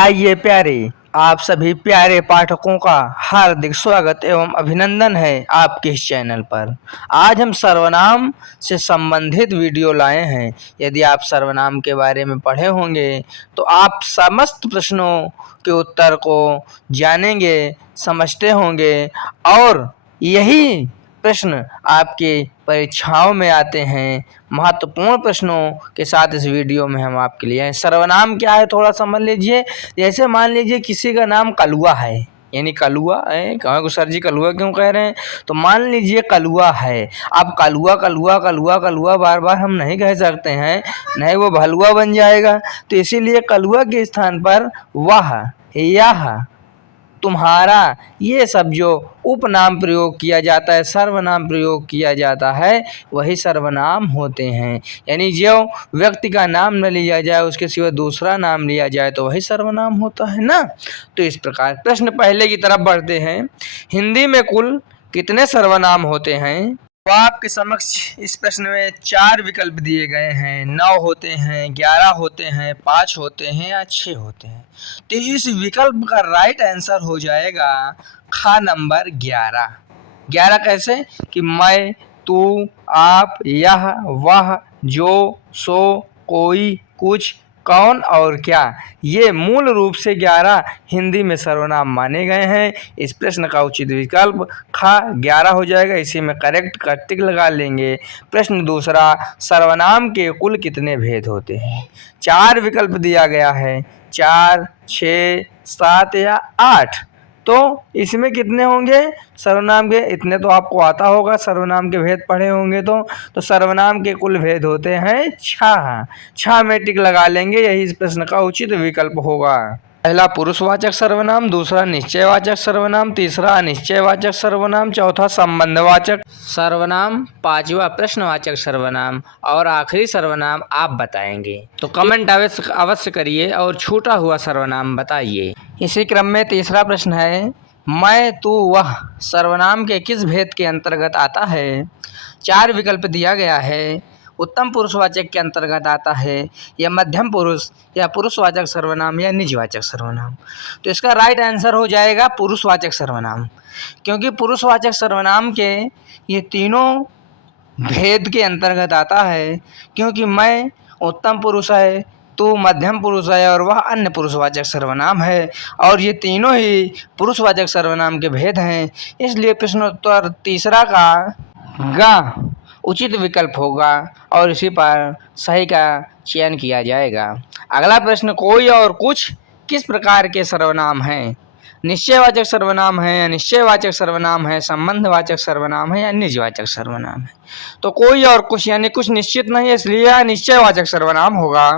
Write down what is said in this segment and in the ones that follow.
आइए प्यारे, आप सभी प्यारे पाठकों का हार्दिक स्वागत एवं अभिनंदन है आपके इस चैनल पर। आज हम सर्वनाम से संबंधित वीडियो लाए हैं। यदि आप सर्वनाम के बारे में पढ़े होंगे तो आप समस्त प्रश्नों के उत्तर को जानेंगे, समझते होंगे और यही प्रश्न आपके परीक्षाओं में आते हैं। महत्वपूर्ण प्रश्नों के साथ इस वीडियो में हम आपके लिए हैं। सर्वनाम क्या है थोड़ा समझ लीजिए। जैसे मान लीजिए किसी का नाम कलुआ है, यानी कलुआ है, कहाँ को सर जी कलुआ क्यों कह रहे हैं, तो मान लीजिए कलुआ है। अब कलुआ कलुआ कलुआ कलुआ बार बार हम नहीं कह सकते हैं, नहीं वो भलुआ बन जाएगा। तो इसीलिए कलुआ के स्थान पर वह, यह, तुम्हारा, ये सब जो उपनाम प्रयोग किया जाता है, सर्वनाम प्रयोग किया जाता है, वही सर्वनाम होते हैं। यानी जो व्यक्ति का नाम न लिया जाए, उसके सिवा दूसरा नाम लिया जाए तो वही सर्वनाम होता है ना। तो इस प्रकार प्रश्न पहले की तरफ बढ़ते हैं। हिंदी में कुल कितने सर्वनाम होते हैं? तो आपके समक्ष इस प्रश्न में 4 विकल्प दिए गए हैं। 9 होते हैं, 11 होते हैं, 5 होते हैं या 6 होते हैं। तो इस विकल्प का राइट आंसर हो जाएगा खा नंबर 11। 11 कैसे कि मैं, तू, आप, यह, वह, जो, सो, कोई, कुछ, कौन और क्या, ये मूल रूप से 11 हिंदी में सर्वनाम माने गए हैं। इस प्रश्न का उचित विकल्प खा 11 हो जाएगा। इसी में करेक्ट का टिक लगा लेंगे। प्रश्न दूसरा, सर्वनाम के कुल कितने भेद होते हैं? 4 विकल्प दिया गया है, 4, 6, 7 या 8। तो इसमें कितने होंगे सर्वनाम के? इतने तो आपको आता होगा, सर्वनाम के भेद पढ़े होंगे। तो सर्वनाम के कुल भेद होते हैं 6। 6 में टिक लगा लेंगे, यही इस प्रश्न का उचित विकल्प होगा। पहला पुरुषवाचक सर्वनाम, दूसरा निश्चयवाचक सर्वनाम, तीसरा अनिश्चयवाचक सर्वनाम, चौथा संबंधवाचक सर्वनाम, पांचवा प्रश्नवाचक सर्वनाम और आखिरी सर्वनाम आप बताएंगे। तो कमेंट अवश्य करिए और छूटा हुआ सर्वनाम बताइए। इसी क्रम में तीसरा प्रश्न है, मैं, तू, वह सर्वनाम के किस भेद के अंतर्गत आता है? 4 विकल्प दिया गया है। उत्तम पुरुषवाचक के अंतर्गत आता है, या मध्यम पुरुष, या पुरुषवाचक सर्वनाम, या निजवाचक सर्वनाम। तो इसका राइट आंसर हो जाएगा पुरुषवाचक सर्वनाम, क्योंकि पुरुषवाचक सर्वनाम के ये तीनों भेद के अंतर्गत आता है। क्योंकि मैं उत्तम पुरुष है, तू मध्यम पुरुष है और वह अन्य पुरुषवाचक सर्वनाम है, और ये तीनों ही पुरुषवाचक सर्वनाम के भेद हैं। इसलिए प्रश्नोत्तर तीसरा का ग उचित विकल्प होगा और इसी पर सही का चयन किया जाएगा। अगला प्रश्न, कोई और कुछ किस प्रकार के सर्वनाम हैं? निश्चयवाचक सर्वनाम है, अनिश्चयवाचक सर्वनाम है, संबंधवाचक सर्वनाम है या निजवाचक सर्वनाम है? तो कोई और कुछ यानी कुछ निश्चित नहीं है, इसलिए अनिश्चयवाचक सर्वनाम होगा।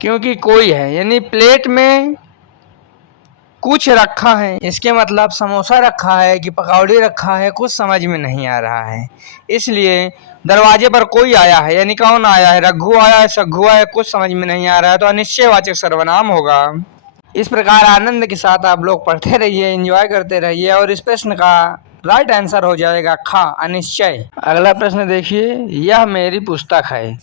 क्योंकि कोई है यानी प्लेट में कुछ रखा है, इसके मतलब समोसा रखा है कि पकौड़ी रखा है, कुछ समझ में नहीं आ रहा है। इसलिए दरवाजे पर कोई आया है, यानी कौन आया है? रघु आया है, सघु आया है, कुछ समझ में नहीं आ रहा है, तो अनिश्चयवाचक सर्वनाम होगा। इस प्रकार आनंद के साथ आप लोग पढ़ते रहिए, एंजॉय करते रहिए और इस प्रश्न का राइट आंसर हो जाएगा खा, अनिश्चय। अगला प्रश्न देखिए, यह मेरी पुस्तक है।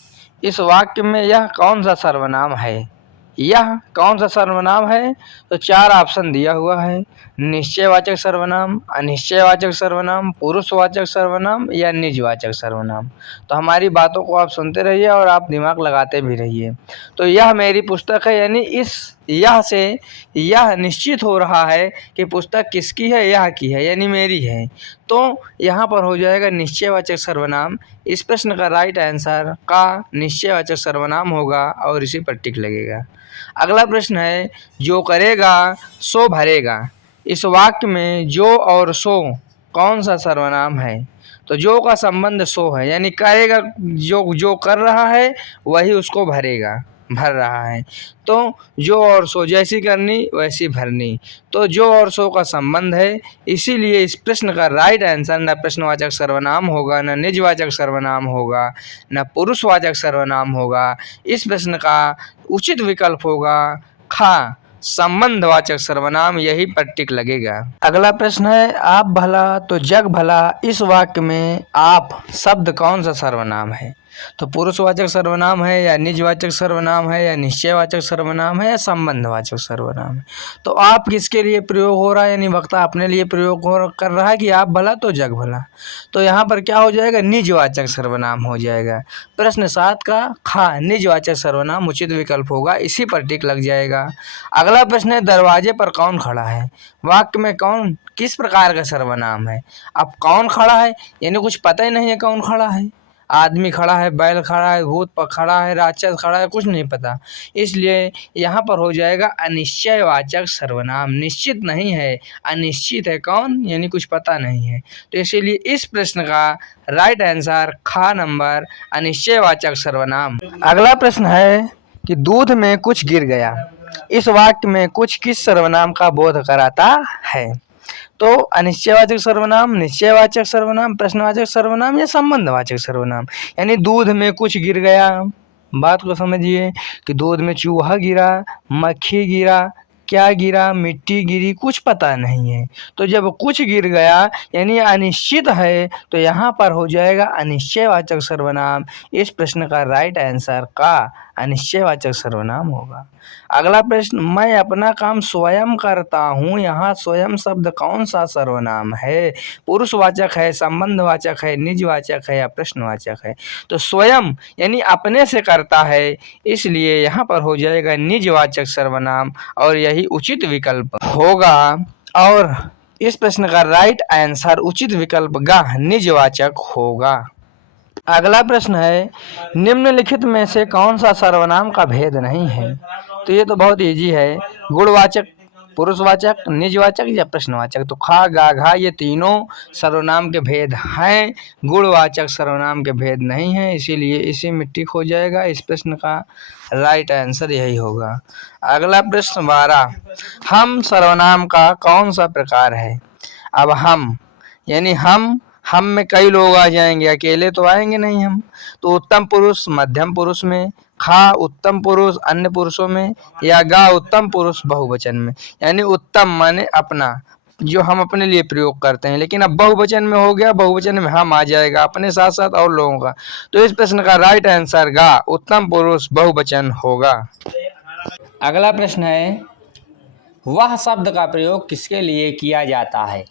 इस वाक्य में यह कौन सा सर्वनाम है? यह कौन सा सर्वनाम है? तो 4 ऑप्शन दिया हुआ है, निश्चयवाचक सर्वनाम, अनिश्चयवाचक सर्वनाम, पुरुषवाचक सर्वनाम या निजवाचक सर्वनाम। तो हमारी बातों को आप सुनते रहिए और आप दिमाग लगाते भी रहिए। तो यह मेरी पुस्तक है, यानी इस यह से यह निश्चित हो रहा है कि पुस्तक किसकी है? यह की है, यानी मेरी है। तो यहाँ पर हो जाएगा निश्चयवाचक सर्वनाम। इस प्रश्न का राइट आंसर का निश्चयवाचक सर्वनाम होगा और इसी पर टिक लगेगा। अगला प्रश्न है, जो करेगा सो भरेगा। इस वाक्य में जो और सो कौन सा सर्वनाम है? तो जो का संबंध सो है, यानी करेगा, जो कर रहा है वही उसको भरेगा, भर रहा है। तो जो और सो, जैसी करनी वैसी भरनी, तो जो और सो का संबंध है। इसीलिए इस प्रश्न का राइट आंसर न प्रश्नवाचक सर्वनाम होगा, न निजवाचक सर्वनाम होगा, न पुरुषवाचक सर्वनाम होगा। इस प्रश्न का उचित विकल्प होगा खा, संबंधवाचक सर्वनाम, यही पर टिक लगेगा। अगला प्रश्न है, आप भला तो जग भला। इस वाक्य में आप शब्द कौन सा सर्वनाम है? तो पुरुषवाचक सर्वनाम है या निजवाचक सर्वनाम है या निश्चयवाचक सर्वनाम है या संबंधवाचक सर्वनाम है। तो आप किसके लिए प्रयोग हो रहा है, यानी वक्ता अपने लिए प्रयोग कर रहा है कि आप भला तो जग भला। तो यहाँ पर क्या हो जाएगा, निजवाचक सर्वनाम हो जाएगा। प्रश्न 7 का खा निजवाचक सर्वनाम उचित विकल्प होगा, इसी पर टिक लग जाएगा। अगला प्रश्न है दरवाजे पर कौन खड़ा है। वाक्य में कौन किस प्रकार का सर्वनाम है। अब कौन खड़ा है यानी कुछ पता ही नहीं है कौन खड़ा है। आदमी खड़ा है, बैल खड़ा है, भूत खड़ा है, राक्षस खड़ा है, कुछ नहीं पता, इसलिए यहाँ पर हो जाएगा अनिश्चयवाचक सर्वनाम। निश्चित नहीं है, अनिश्चित है कौन यानी कुछ पता नहीं है। तो इसीलिए इस प्रश्न का राइट आंसर खा नंबर अनिश्चयवाचक सर्वनाम। अगला प्रश्न है कि दूध में कुछ गिर गया, इस वाक्य में कुछ किस सर्वनाम का बोध कराता है। तो अनिश्चयवाचक सर्वनाम, निश्चयवाचक सर्वनाम, प्रश्नवाचक सर्वनाम या संबंधवाचक सर्वनाम। यानी दूध में कुछ गिर गया, बात को समझिए कि दूध में चूहा गिरा, मक्खी गिरा, क्या गिरा, मिट्टी गिरी, कुछ पता नहीं है। तो जब कुछ गिर गया यानी अनिश्चित है, तो यहाँ पर हो जाएगा अनिश्चयवाचक सर्वनाम। इस प्रश्न का राइट आंसर का अनिश्चयवाचक सर्वनाम होगा। अगला प्रश्न, मैं अपना काम स्वयं करता हूँ, यहाँ स्वयं शब्द कौन सा सर्वनाम है। पुरुषवाचक है, संबंधवाचक है, निजवाचक है या प्रश्नवाचक है। तो स्वयं यानी अपने से करता है, इसलिए यहाँ पर हो जाएगा निजवाचक सर्वनाम और यही उचित विकल्प होगा। और इस प्रश्न का राइट आंसर उचित विकल्प ग निजवाचक होगा। अगला प्रश्न है निम्नलिखित में से कौन सा सर्वनाम का भेद नहीं है। तो ये तो बहुत इजी है, गुणवाचक, पुरुषवाचक, निजवाचक या प्रश्नवाचक। तो खा गा घा ये तीनों सर्वनाम के भेद हैं, गुणवाचक सर्वनाम के भेद नहीं है, इसीलिए इसी में टिक हो जाएगा। इस प्रश्न का राइट आंसर यही होगा। अगला प्रश्न 12, हम सर्वनाम का कौन सा प्रकार है। अब हम यानी हम में कई लोग आ जाएंगे, अकेले तो आएंगे नहीं हम। तो उत्तम पुरुष मध्यम पुरुष में, खा उत्तम पुरुष अन्य पुरुषों में, या गा उत्तम पुरुष बहुवचन में। यानी उत्तम माने अपना, जो हम अपने लिए प्रयोग करते हैं, लेकिन अब बहुवचन में हो गया, बहुवचन में हम आ जाएगा अपने साथ साथ और लोगों का। तो इस प्रश्न का राइट आंसर गा उत्तम पुरुष बहुवचन होगा। अगला प्रश्न है वह शब्द का प्रयोग किसके लिए किया जाता है।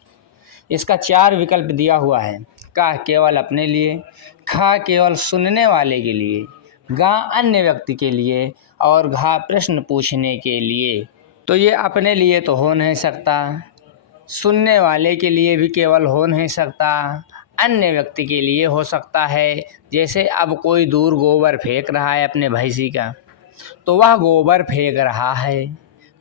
इसका 4 विकल्प दिया हुआ है। का केवल अपने लिए, खा केवल सुनने वाले के लिए, गा अन्य व्यक्ति के लिए और घा प्रश्न पूछने के लिए। तो ये अपने लिए तो हो नहीं सकता, सुनने वाले के लिए भी केवल हो नहीं सकता, अन्य व्यक्ति के लिए हो सकता है। जैसे अब कोई दूर गोबर फेंक रहा है अपने भैंसी का, तो वह गोबर फेंक रहा है।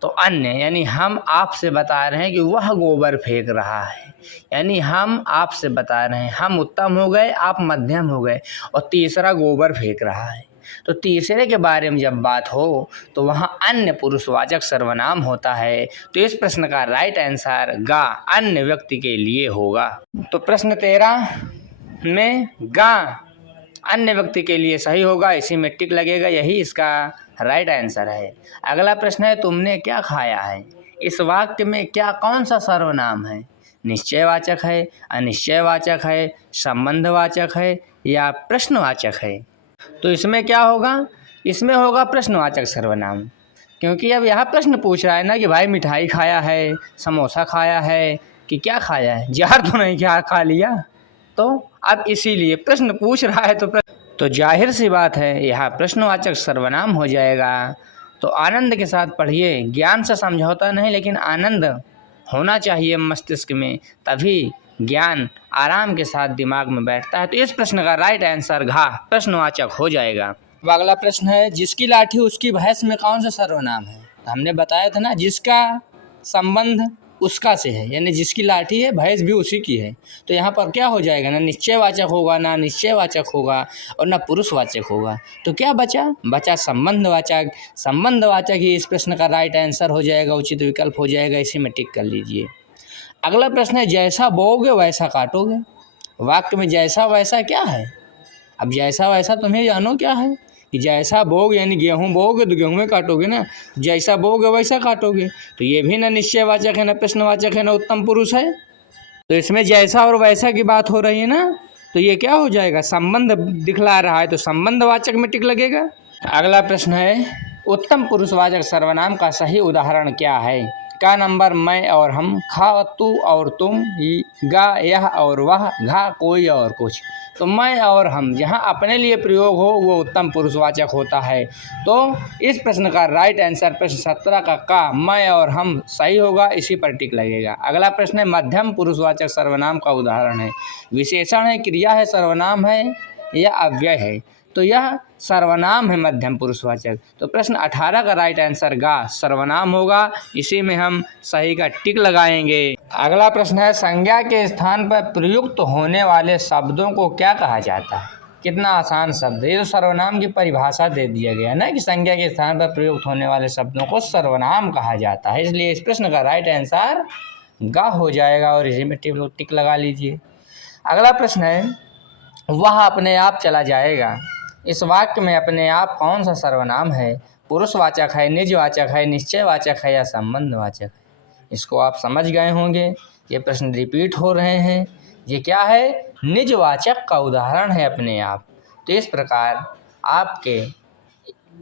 तो अन्य यानी हम आपसे बता रहे हैं कि वह गोबर फेंक रहा है, यानी हम आपसे बता रहे हैं। हम उत्तम हो गए, आप मध्यम हो गए, और तीसरा गोबर फेंक रहा है। तो तीसरे के बारे में जब बात हो तो वहाँ अन्य पुरुषवाचक सर्वनाम होता है। तो इस प्रश्न का राइट आंसर गा अन्य व्यक्ति के लिए होगा। तो प्रश्न 13 में गा अन्य व्यक्ति के लिए सही होगा, इसी में टिक लगेगा, यही इसका राइट आंसर है। अगला प्रश्न है तुमने क्या खाया है। इस वाक्य में क्या कौन सा सर्वनाम है। निश्चयवाचक है, अनिश्चयवाचक है, संबंधवाचक है या प्रश्नवाचक है। तो इसमें क्या होगा, इसमें होगा प्रश्नवाचक सर्वनाम, क्योंकि अब यहाँ प्रश्न पूछ रहा है ना कि भाई मिठाई खाया है, समोसा खाया है कि क्या खाया है, जहर तो नहीं क्या खा लिया। तो अब इसीलिए प्रश्न पूछ रहा है तो जाहिर सी बात है यहाँ प्रश्नवाचक सर्वनाम हो जाएगा। तो आनंद के साथ पढ़िए, ज्ञान से समझौता नहीं, लेकिन आनंद होना चाहिए मस्तिष्क में, तभी ज्ञान आराम के साथ दिमाग में बैठता है। तो इस प्रश्न का राइट आंसर घा प्रश्नवाचक हो जाएगा। अब अगला प्रश्न है जिसकी लाठी उसकी भैंस में कौन सा सर्वनाम है। तो हमने बताया था ना, जिसका संबंध उसका से है, यानी जिसकी लाठी है भैंस भी उसी की है। तो यहाँ पर क्या हो जाएगा, ना निश्चयवाचक होगा, ना निश्चयवाचक होगा और ना पुरुषवाचक होगा। तो क्या बचा संबंधवाचक। संबंधवाचक ही इस प्रश्न का राइट आंसर हो जाएगा, उचित विकल्प हो जाएगा, इसी में टिक कर लीजिए। अगला प्रश्न है जैसा बोओगे वैसा काटोगे। वाक्य में जैसा वैसा क्या है। अब जैसा वैसा तुम्हें जानो क्या है कि जैसा बोओगे यानी गेहूँ बोओगे तो गेहूँ में काटोगे ना, जैसा बोओगे वैसा काटोगे। तो ये भी ना निश्चयवाचक है, ना प्रश्नवाचक है, ना उत्तम पुरुष है। तो इसमें जैसा और वैसा की बात हो रही है ना, तो ये क्या हो जाएगा, संबंध दिखला रहा है तो संबंधवाचक में टिक लगेगा। अगला प्रश्न है, उत्तम पुरुषवाचक सर्वनाम का सही उदाहरण क्या है। का नंबर मैं और हम, खा तू और तुम, गा यह और वह, घा कोई और कुछ। तो मैं और हम जहाँ अपने लिए प्रयोग हो वो उत्तम पुरुषवाचक होता है। तो इस प्रश्न का राइट आंसर प्रश्न 17 का मैं और हम सही होगा, इसी पर टिक लगेगा। अगला प्रश्न है, मध्यम पुरुषवाचक सर्वनाम का उदाहरण है। विशेषण है, क्रिया है, सर्वनाम है या अव्यय है। तो यह सर्वनाम है मध्यम पुरुषवाचक। तो प्रश्न 18 का राइट आंसर गा सर्वनाम होगा, इसी में हम सही का टिक लगाएंगे। अगला प्रश्न है, संज्ञा के स्थान पर प्रयुक्त होने वाले शब्दों को क्या कहा जाता है। कितना आसान शब्द है, ये तो सर्वनाम की परिभाषा दे दिया गया ना कि संज्ञा के स्थान पर प्रयुक्त होने वाले शब्दों को सर्वनाम कहा जाता है, इसलिए इस प्रश्न का राइट आंसर गा हो जाएगा और इसी में टिक लगा लीजिए। अगला प्रश्न है, वह अपने आप चला जाएगा। इस वाक्य में अपने आप कौन सा सर्वनाम है, पुरुषवाचक है, निजवाचक है, निश्चयवाचक है या संबंधवाचक है। इसको आप समझ गए होंगे, ये प्रश्न रिपीट हो रहे हैं। ये क्या है, निजवाचक का उदाहरण है अपने आप। तो इस प्रकार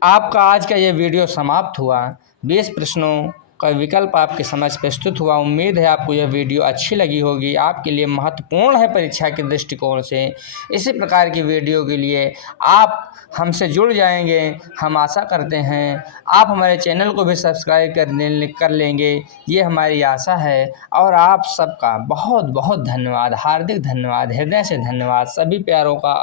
आपका आज का ये वीडियो समाप्त हुआ। 20 प्रश्नों का विकल्प आपके समझ प्रस्तुत हुआ। उम्मीद है आपको यह वीडियो अच्छी लगी होगी, आपके लिए महत्वपूर्ण है परीक्षा के दृष्टिकोण से। इसी प्रकार की वीडियो के लिए आप हमसे जुड़ जाएंगे, हम आशा करते हैं। आप हमारे चैनल को भी सब्सक्राइब कर लेंगे, ये हमारी आशा है। और आप सबका बहुत बहुत धन्यवाद, हार्दिक धन्यवाद, हृदय से धन्यवाद। सभी प्यारों का